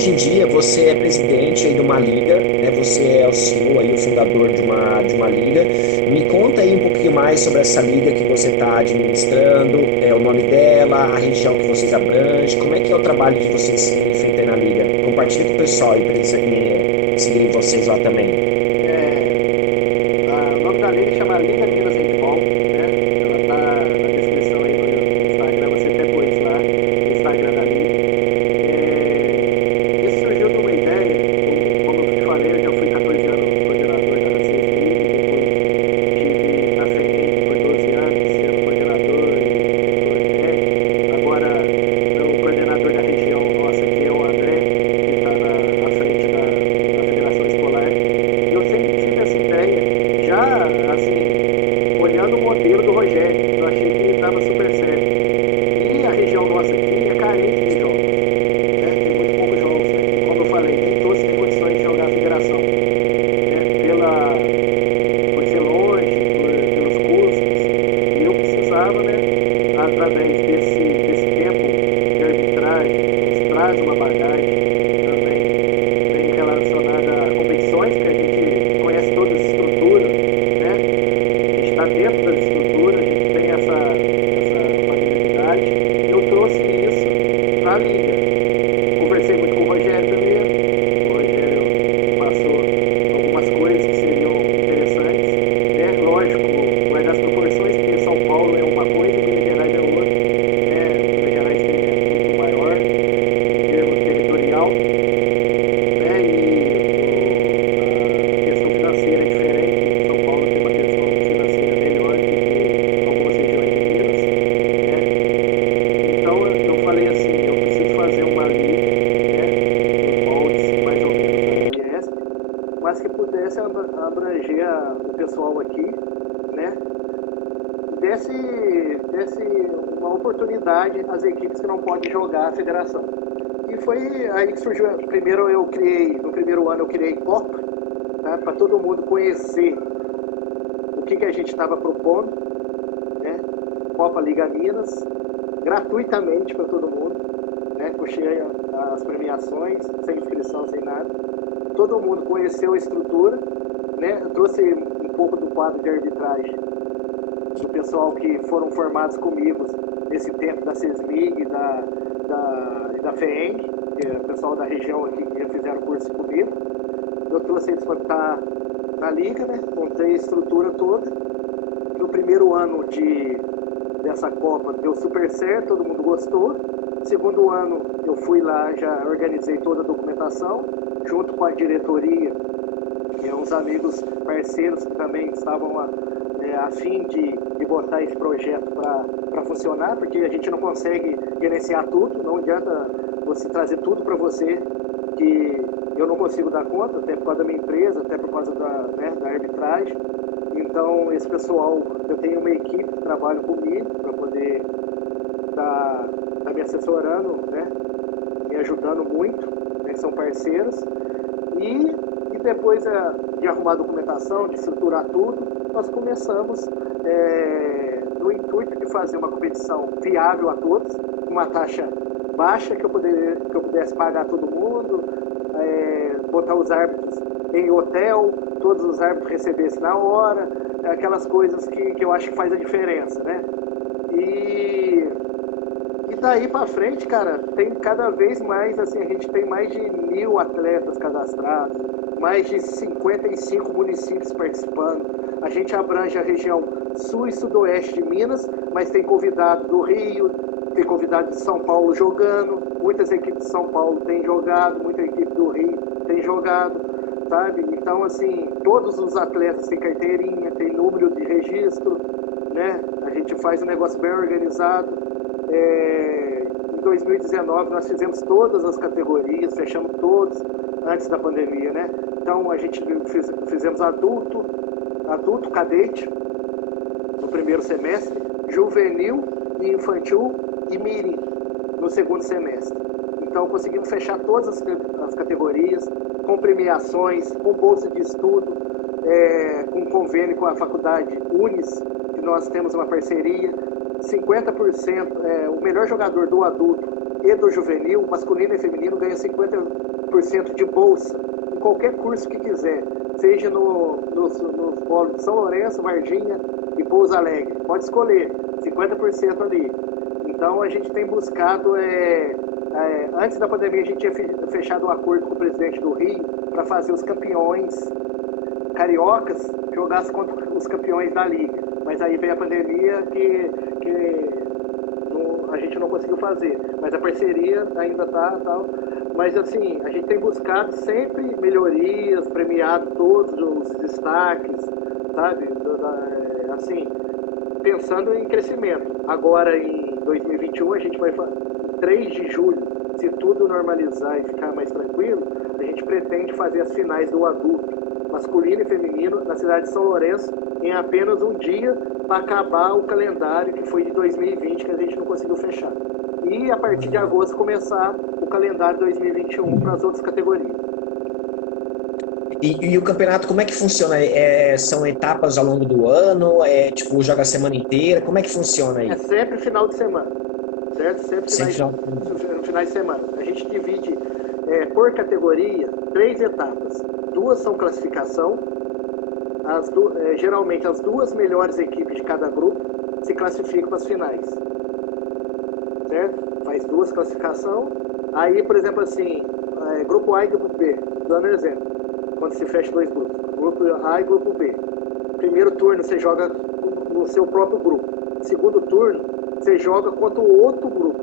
hoje em dia você é presidente aí de uma liga, né? Você é o CEO aí, o fundador de uma liga. Me conta aí um pouquinho mais sobre essa liga que você está administrando, o nome dela, a região que vocês abrangem, como é que é o trabalho de vocês feito aí na liga? Compartilha com o pessoal aí para eles seguirem vocês lá também. O nome da liga chama Liga Minas Handball, né? Ela tá na descrição aí no Instagram, você depois lá no Instagram da liga. Isso surgiu de uma ideia, como eu te falei, eu já fui 14 anos coordenador da CESMIG, depois tive na FENEM por 12 anos, sendo coordenador e diretor técnico. Agora, o coordenador da região nossa aqui é o André, que está à frente da Federação Escolar. E eu sempre tive essa ideia, já assim, olhando o modelo do Rogério, eu achei que estava super certo. E a região nossa aqui é carente de jogos, né? Tem muito poucos jogos, né? Como eu falei, nem todos têm condições de jogar a federação, né? Por ser longe, pelos custos, e eu precisava, né? Através desse tempo de arbitragem, nos traz uma bagagem também bem relacionada a competições, que a gente conhece todas as estruturas, né? A gente está dentro das estruturas, a gente tem essa familiaridade. Eu trouxe isso para a liga. Conversei muito com o Rogério primeiro. O Rogério passou algumas coisas que seriam interessantes, né? Lógico, guardar as proporções, porque São Paulo é uma coisa e Minas Gerais é outra, né? Minas Gerais é muito maior em termos territorial, né? A questão financeira é diferente. São Paulo tem uma questão financeira melhor do que algumas regiões de Minas, né? Então eu falei assim, eu preciso fazer uma liga, né, nos moldes mais ou menos da Fiesp, mas que pudesse abranger o pessoal aqui, né, desse uma oportunidade às equipes que não podem jogar a federação. E foi aí que surgiu. Primeiro no primeiro ano eu criei Copa, tá, para todo mundo conhecer o que a gente estava propondo, né? Copa Liga Minas, gratuitamente para todo mundo, né? Puxei as premiações, sem inscrição, sem nada. Todo mundo conheceu a estrutura, né? Eu trouxe um pouco do quadro de arbitragem do pessoal que foram formados comigo nesse tempo da CESMIG e da FEENG, que é o pessoal da região aqui que já fizeram curso comigo. Eu trouxe eles para estar na liga, né? Montei a estrutura toda. No primeiro ano dessa Copa deu super certo, todo mundo gostou. Segundo ano eu fui lá, já organizei toda a documentação, junto com a diretoria e uns amigos parceiros que também estavam a fim de botar esse projeto para funcionar, porque a gente não consegue gerenciar tudo, não adianta você trazer tudo para você, que eu não consigo dar conta, até por causa da minha empresa, até por causa da arbitragem. Então, esse pessoal, eu tenho uma equipe que trabalha comigo para poder estar me assessorando, né, me ajudando muito, né, são parceiros. E depois de arrumar a documentação, de estruturar tudo, nós começamos no intuito de fazer uma competição viável a todos, uma taxa baixa que eu pudesse pagar todo mundo, botar os árbitros em hotel, todos os árbitros recebessem na hora, aquelas coisas que eu acho que faz a diferença, né? E daí para frente, cara, tem cada vez mais, assim, a gente tem mais de 1.000 atletas cadastrados, mais de 55 municípios participando. A gente abrange a região sul e sudoeste de Minas, mas tem convidado do Rio, tem convidado de São Paulo jogando, muitas equipes de São Paulo têm jogado, muita equipe do Rio tem jogado, sabe? Então, assim, todos os atletas têm carteirinha, tem número de registro, né? A gente faz um negócio bem organizado. Em 2019 nós fizemos todas as categorias, fechamos todos antes da pandemia, né? Então a gente fizemos adulto, cadete no primeiro semestre, juvenil e infantil e mirim no segundo semestre. Então conseguimos fechar todas as categorias, com premiações, com bolsa de estudo, com convênio com a faculdade Unis, que nós temos uma parceria. 50%, o melhor jogador do adulto e do juvenil, masculino e feminino, ganha 50% 50% de bolsa em qualquer curso que quiser, seja nos polos de São Lourenço, Varginha e Pouso Alegre. Pode escolher, 50% ali. Então a gente tem buscado, antes da pandemia a gente tinha fechado um acordo com o presidente do Rio para fazer os campeões cariocas jogassem contra os campeões da liga. Mas aí veio a pandemia que a gente não conseguiu fazer. Mas a parceria ainda tá tal. Mas assim, a gente tem buscado sempre melhorias, premiado todos os destaques, sabe? Assim, pensando em crescimento. Agora em 2021 a gente vai 3 de julho, se tudo normalizar e ficar mais tranquilo, a gente pretende fazer as finais do adulto, masculino e feminino, na cidade de São Lourenço, em apenas um dia, para acabar o calendário que foi de 2020, que a gente não conseguiu fechar. E a partir de agosto começar o calendário 2021 para as outras categorias. E o campeonato, como é que funciona? São etapas ao longo do ano? Tipo, joga a semana inteira? Como é que funciona aí? É sempre final de semana, certo? Sempre Sempre finais de semana. A gente divide por categoria 3 etapas. 2 são classificação. Geralmente as 2 melhores equipes de cada grupo se classificam para as finais. Certo? Faz 2 classificação. Aí, por exemplo, assim, grupo A e grupo B, dando um exemplo, quando se fecha 2 grupos, grupo A e grupo B. Primeiro turno você joga no seu próprio grupo. Segundo turno, você joga contra o outro grupo.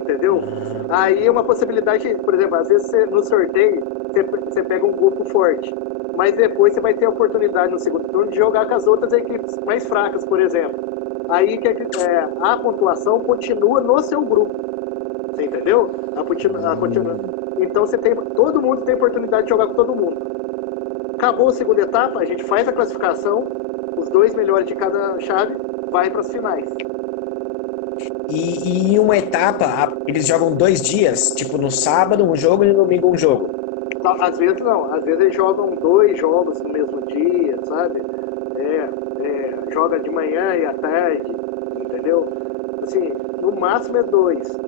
Entendeu? Aí é uma possibilidade, por exemplo, às vezes no sorteio você pega um grupo forte, mas depois você vai ter a oportunidade no segundo turno de jogar com as outras equipes mais fracas, por exemplo. Aí a pontuação continua no seu grupo. Você entendeu? Então todo mundo tem oportunidade de jogar com todo mundo. Acabou a segunda etapa, a gente faz a classificação, os 2 melhores de cada chave vai para as finais. E em uma etapa, eles jogam 2 dias? Tipo, no sábado um jogo e no domingo um jogo? Às vezes não, às vezes eles jogam 2 jogos no mesmo dia, sabe? Joga de manhã e à tarde, entendeu? Assim, no máximo é 2.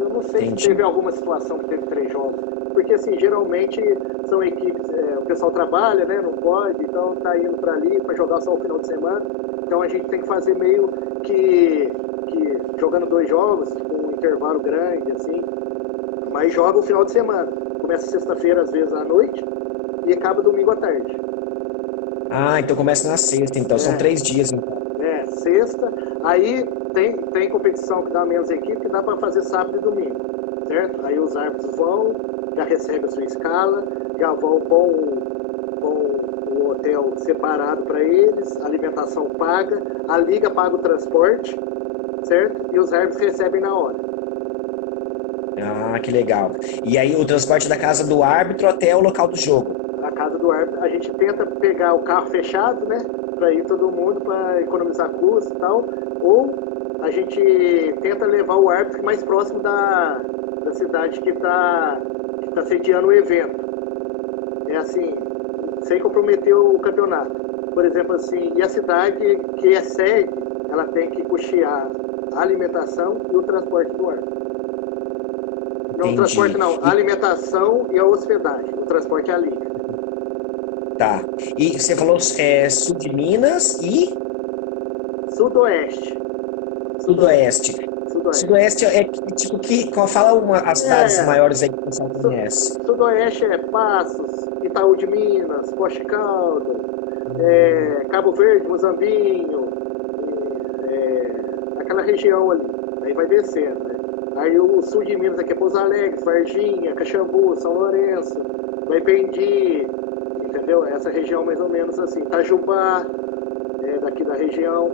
Eu não sei Entendi. se teve alguma situação que teve 3 jogos, porque assim, geralmente são equipes, o pessoal trabalha, né? Não pode, então tá indo para ali para jogar só o final de semana. Então a gente tem que fazer meio que jogando 2 jogos, com um intervalo grande, assim, mas joga o final de semana. Começa sexta-feira, às vezes, à noite, e acaba domingo à tarde. Ah, então começa na sexta, então. São 3 dias, então. Sexta. Aí tem competição que dá menos equipe, que dá para fazer sábado e domingo, certo? Aí os árbitros vão, já recebem a sua escala, já vão com o hotel separado para eles, a alimentação paga, a liga paga o transporte, certo? E os árbitros recebem na hora. Ah, que legal. E aí o transporte da casa do árbitro até o local do jogo. A casa do árbitro, a gente tenta pegar o carro fechado, né? Para ir todo mundo, para economizar custo e tal. Ou a gente tenta levar o árbitro mais próximo da cidade que tá sediando o evento. É assim, sem comprometer o campeonato. Por exemplo, assim, e a cidade que é sede, ela tem que custear a alimentação e o transporte do árbitro. Não, o transporte não, a alimentação e a hospedagem. O transporte é a liga. Tá. E você falou sul de Minas e Sudoeste. sudoeste. Sudoeste é tipo fala as cidades maiores aí que o pessoal conhece. Sudoeste é Passos, Itaú de Minas, Poste Caldas, Cabo Verde, Muzambinho, aquela região ali. Aí vai descendo, né? Aí o sul de Minas aqui é Pouso Alegre, Varginha, Caxambu, São Lourenço, Maipendi, entendeu? Essa região mais ou menos assim. Itajubá, daqui da região.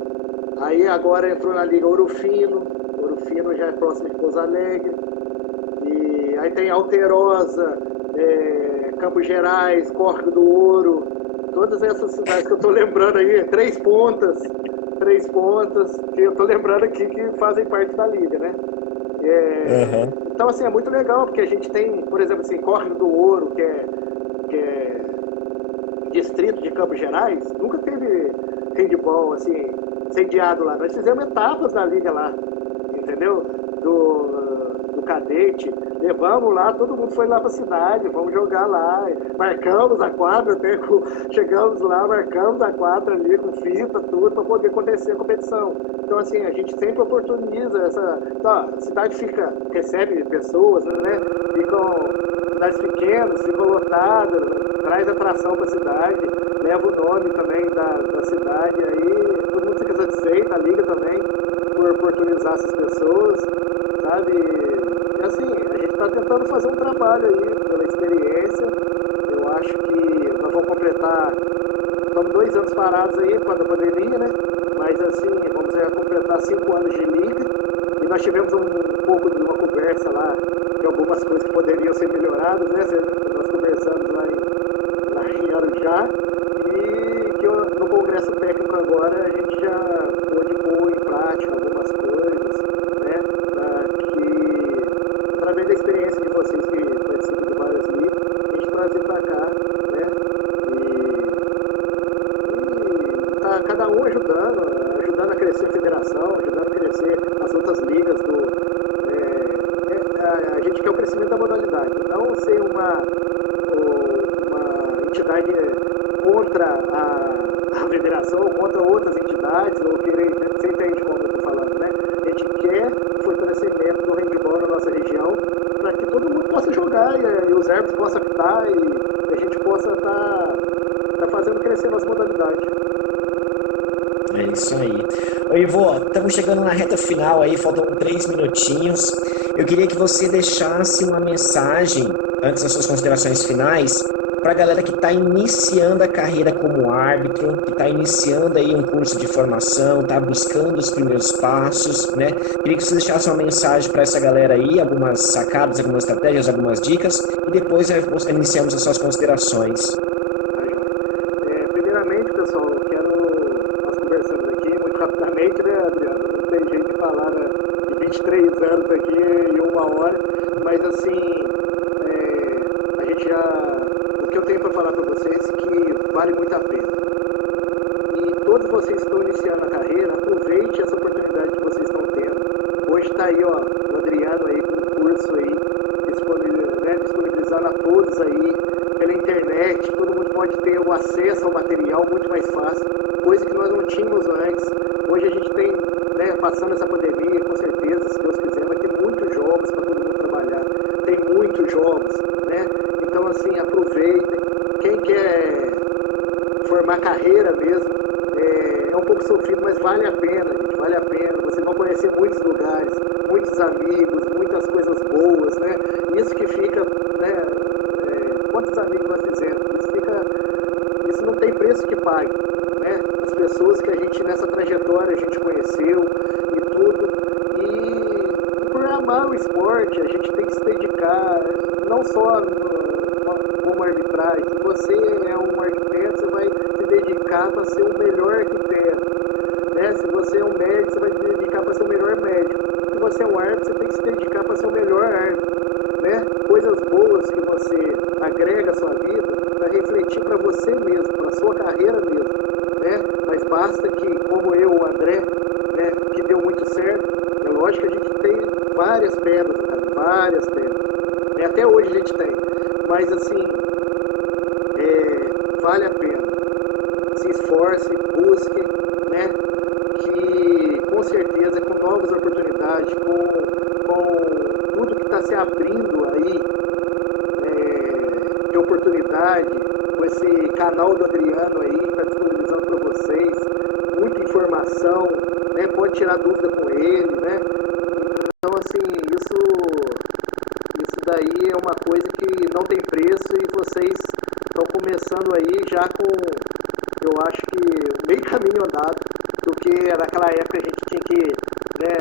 Aí agora entrou na liga Ouro Fino já é próximo de Pouso Alegre. E aí tem Alterosa, Campos Gerais, Córrego do Ouro, todas essas cidades que eu tô lembrando aí, Três Pontas, que eu tô lembrando aqui que fazem parte da liga, né? Então, assim, é muito legal, porque a gente tem, por exemplo, assim, Córrego do Ouro, que é distrito de Campos Gerais, nunca teve handball, assim, sediado lá. Nós fizemos etapas da liga lá, entendeu? Do cadete, levamos lá, todo mundo foi lá pra cidade, vamos jogar lá, marcamos a quadra, até chegamos lá, marcamos a quadra ali com fita, tudo, para poder acontecer a competição. Então, assim, a gente sempre oportuniza essa. Tá, a cidade recebe pessoas, né? Ficam cidades pequenas, ficam lotadas, traz atração para a cidade, leva o nome também da cidade, aí todo mundo fica satisfeito, a liga também, por oportunizar essas pessoas, sabe? E assim, a gente está tentando fazer um trabalho aí pela experiência. Eu acho que nós vamos completar, estamos 2 anos parados aí por causa da pandemia, né? Mas assim, vamos completar 5 anos de liga. E nós tivemos um pouco de uma conversa lá de algumas coisas que poderiam ser melhoradas, né? Nós conversamos lá em Arujá. E que no Congresso Técnico agora a gente já pôde pôr em prática algumas coisas, né? Para que, através da experiência de vocês que participam de várias ligas, a gente trazer para cá, né? E tá cada um ajudando a crescer a federação, ajudando a crescer as outras ligas a gente quer o crescimento da modalidade, não ser uma entidade contra a federação, contra outras entidades, ou querer, você entende como eu estou falando, né? A gente quer o fortalecimento do handball na nossa região, para que todo mundo possa jogar e os árbitros possam apitar e a gente possa estar fazendo crescer nossa modalidade. É isso aí. Ô Ivo, estamos chegando na reta final aí, faltam 3 minutinhos. Eu queria que você deixasse uma mensagem, antes das suas considerações finais, para a galera que está iniciando a carreira como árbitro, que está iniciando aí um curso de formação, está buscando os primeiros passos, né? Queria que você deixasse uma mensagem para essa galera aí, algumas sacadas, algumas estratégias, algumas dicas, e depois iniciamos as suas considerações. Primeiramente, pessoal, nós conversamos aqui muito rapidamente, né, Adriano? Não tem jeito de falar, né, de 23 anos aqui em 1 hora, mas assim, o que eu tenho para falar para vocês é que vale muito a pena. E todos vocês que estão iniciando a carreira, aproveite essa oportunidade que vocês estão tendo. Hoje está aí, ó, o Adriano aí com o curso aí, disponibilizando a todos aí pela internet, todo mundo pode ter o acesso ao material muito mais fácil, coisa que nós não tínhamos antes. Hoje a gente tem, né, passando essa pandemia, com certeza, se Deus quiser, vai ter muitos jogos para todo mundo trabalhar. Tem muitos jogos, né? Então, assim, aproveitem. Quem quer formar carreira mesmo, é um pouco sofrido, mas vale a pena, gente, vale a pena. Vocês vão conhecer muitos lugares, muitos amigos, muitas coisas boas, né? Isso que fica, né? Quantos amigos nós fizemos? Isso não tem preço que pague, né? As pessoas que a gente, nessa trajetória, a gente conheceu e tudo. E por amar o esporte, a gente tem que se dedicar, não só como arbitragem. Se você é um arquiteto, você vai se dedicar para ser o melhor arquiteto, né? Se você é um médico, você vai se dedicar para ser o melhor médico. Se você é um árbitro, você tem que se dedicar para ser o melhor árbitro, né? Coisas boas que você agrega à sua vida para refletir para você mesmo, para a sua carreira mesmo, né? Mas basta que, como eu, o André, né, que deu muito certo, é lógico que a gente tem várias pedras, cara, várias pedras, né? Até hoje a gente tem, mas assim, vale a pena, se esforce, busque, né? Que com certeza, com novas oportunidades, com tudo que está se abrindo aí, de oportunidade, com esse canal do Adriano aí, que está disponibilizando para vocês, muita informação, né? Pode tirar dúvida com ele, né? Então, assim, isso daí é uma coisa que não tem preço e vocês estão começando aí já com, eu acho que meio caminho andado, porque naquela época a gente tinha que, né,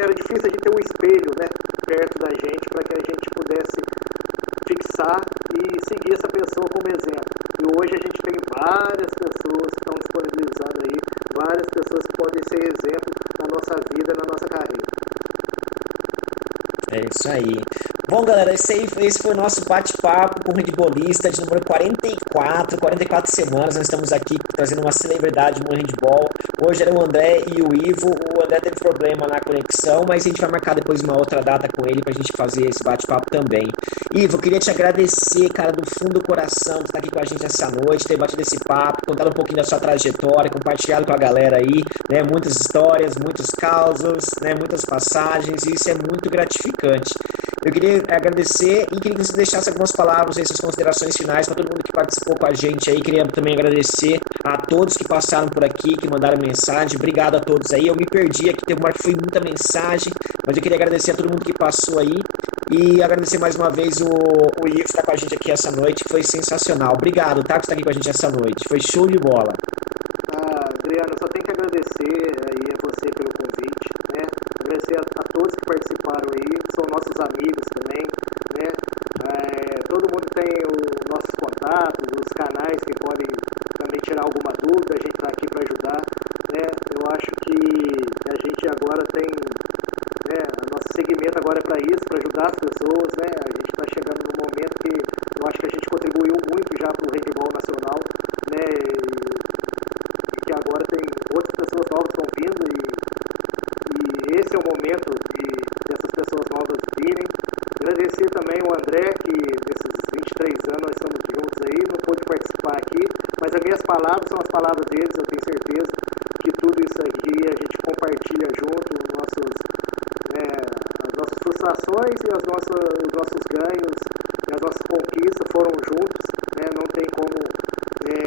era difícil a gente ter um espelho, né, perto da gente para que a gente pudesse fixar e seguir essa pessoa como exemplo. E hoje a gente tem várias pessoas que estão disponibilizando aí, várias pessoas que podem ser exemplo na nossa vida, na nossa carreira. É isso aí. Bom, galera, esse foi o nosso bate-papo com o handbolista de número 44 semanas. Nós estamos aqui trazendo uma celebridade no handball. Hoje era o André e o Ivo. O André André teve problema na conexão, mas a gente vai marcar depois uma outra data com ele pra gente fazer esse bate-papo também. Ivo, eu queria te agradecer, cara, do fundo do coração, por estar aqui com a gente essa noite, ter batido esse papo, contado um pouquinho da sua trajetória, compartilhado com a galera aí, né? Muitas histórias, muitos causos, né? Muitas passagens, e isso é muito gratificante. Eu queria agradecer e queria que você deixasse algumas palavras aí, suas considerações finais para todo mundo que participou com a gente aí. Queria também agradecer a todos que passaram por aqui, que mandaram mensagem. Obrigado a todos aí. Eu me perdi aqui, teve uma hora que foi muita mensagem, mas eu queria agradecer a todo mundo que passou aí e agradecer mais uma vez o Ivo que está com a gente aqui essa noite, que foi sensacional. Obrigado, tá, por estar aqui com a gente essa noite. Foi show de bola. Adriano, só tenho que agradecer aí a você pelo convite, né? Agradecer a todos que participaram aí, que são nossos amigos também, né? Todo mundo tem os nossos contatos, os canais que podem também tirar alguma dúvida, a gente está aqui para ajudar, né? Eu acho que a gente agora tem, né? O nosso segmento agora é para isso, para ajudar as pessoas, né? A gente está chegando num momento que eu acho que a gente contribuiu muito já para o handebol nacional, né? Que agora tem outras pessoas novas que estão vindo e esse é o momento dessas pessoas novas virem. Agradecer também o André, que nesses 23 anos nós estamos juntos aí, não pôde participar aqui, mas as minhas palavras são as palavras deles, eu tenho certeza que tudo isso aqui a gente compartilha junto, as nossas frustrações e os nossos ganhos, e as nossas conquistas foram juntos, né? Não tem como né,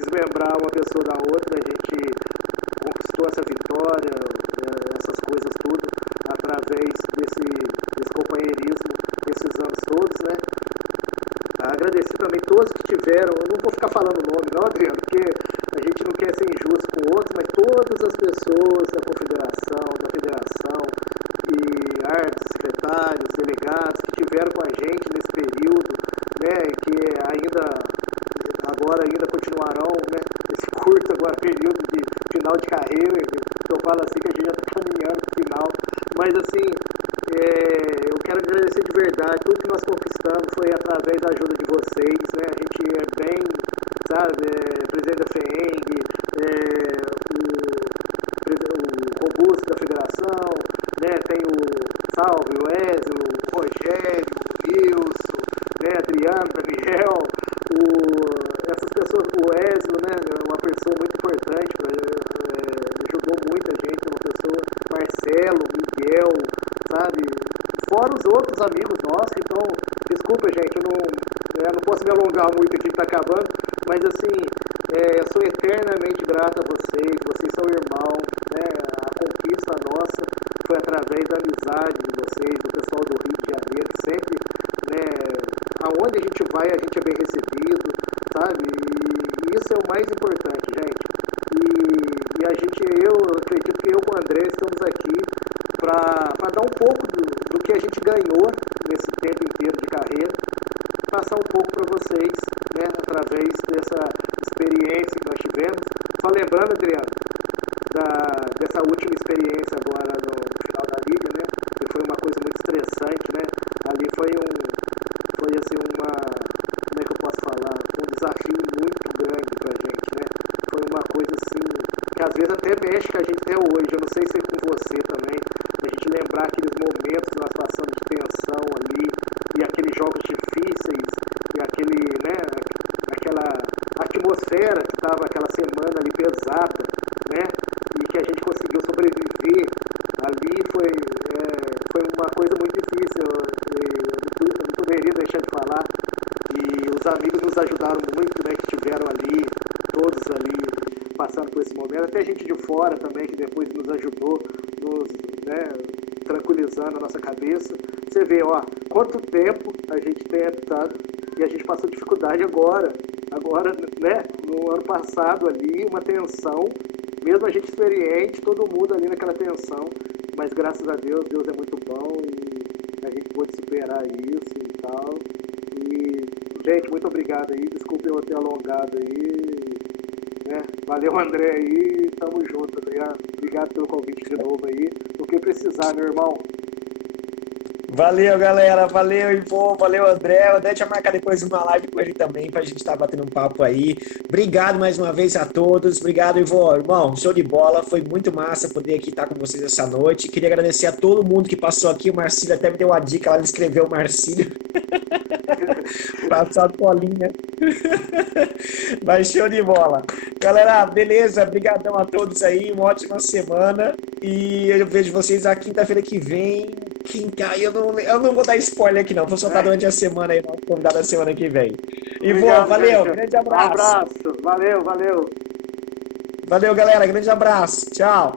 desmembrar uma pessoa da outra, a gente conquistou essa vitória, essas coisas tudo, através desse companheirismo, desses anos todos, né? Agradecer também todos que tiveram, eu não vou ficar falando o nome não, Adriano, porque a gente não quer ser injusto com outros, mas todas as pessoas da confederação, da federação, e árbitros, secretários, delegados que tiveram com a gente nesse período, né, que agora continuarão, né, esse curto agora período de final de carreira, que eu falo assim que a gente já está caminhando para o final, mas assim, eu quero agradecer de verdade, tudo que nós conquistamos foi através da ajuda de vocês, né, a gente é bem, sabe, presidente da FEENG, o Robusto da Federação, né, tem o Salve, o Wesley, o Rogério, o Wilson, né, Adriano, Daniel, essas pessoas, o Wesley, né, uma pessoa muito importante, ajudou muita gente, uma pessoa, Marcelo, Miguel, sabe, fora os outros amigos nossos, então, desculpa gente, eu não posso me alongar muito aqui, tá acabando, mas assim, eu sou eternamente grato a vocês, vocês são irmãos, né, a conquista nossa foi através da amizade de vocês, do pessoal do Rio de Janeiro, sempre, né, aonde a gente vai, a gente é bem recebido, sabe? E isso é o mais importante, gente. E a gente, eu acredito que eu com o André estamos aqui para dar um pouco do que a gente ganhou nesse tempo inteiro de carreira, passar um pouco para vocês, né, através dessa experiência que nós tivemos. Só lembrando, Adriano, dessa última experiência agora no final da liga, né, que foi uma coisa muito estressante, né, ali foi assim como é que eu posso falar, um desafio muito grande pra gente, né, foi uma coisa assim, que às vezes até mexe com a gente até hoje, eu não sei se é com você também, a gente lembrar aqueles momentos que nós passamos de tensão ali, e aqueles jogos difíceis, e aquela atmosfera que estava aquela semana ali pesada, né, e que a gente conseguiu sobreviver, ali foi uma coisa muito difícil, eu não poderia deixar de falar, e os amigos nos ajudaram muito, né, que estiveram ali, todos ali, passando por esse momento, até gente de fora também, que depois nos ajudou, né, tranquilizando a nossa cabeça. Você vê, ó, quanto tempo a gente tem habitado e a gente passou dificuldade agora, né, no ano passado ali, uma tensão, mesmo a gente experiente, todo mundo ali naquela tensão, mas graças a Deus, Deus é muito bom e a gente pôde superar isso e tal. E, gente, muito obrigado aí, desculpe eu ter alongado aí, né? Valeu, André aí, tamo junto, tá ligado? Obrigado pelo convite de novo aí, o que precisar, meu irmão. Valeu, galera. Valeu, Ivo. Valeu, André. O André tinha marcado depois uma live com ele também, pra gente estar batendo um papo aí. Obrigado mais uma vez a todos. Obrigado, Ivo. Irmão, show de bola. Foi muito massa poder aqui estar com vocês essa noite. Queria agradecer a todo mundo que passou aqui. O Marcílio até me deu uma dica lá, ele escreveu o Marcílio. Passar a colinha. Mas show de bola. Galera, beleza? Obrigadão a todos aí. Uma ótima semana. E eu vejo vocês a quinta-feira que vem. Quinta, eu não vou dar spoiler aqui, não. Vou soltar durante a semana aí, nosso convidado da semana que vem. E Obrigado, valeu. gente. Grande Um abraço. abraço. Valeu, valeu. Valeu, galera. Grande abraço. Tchau.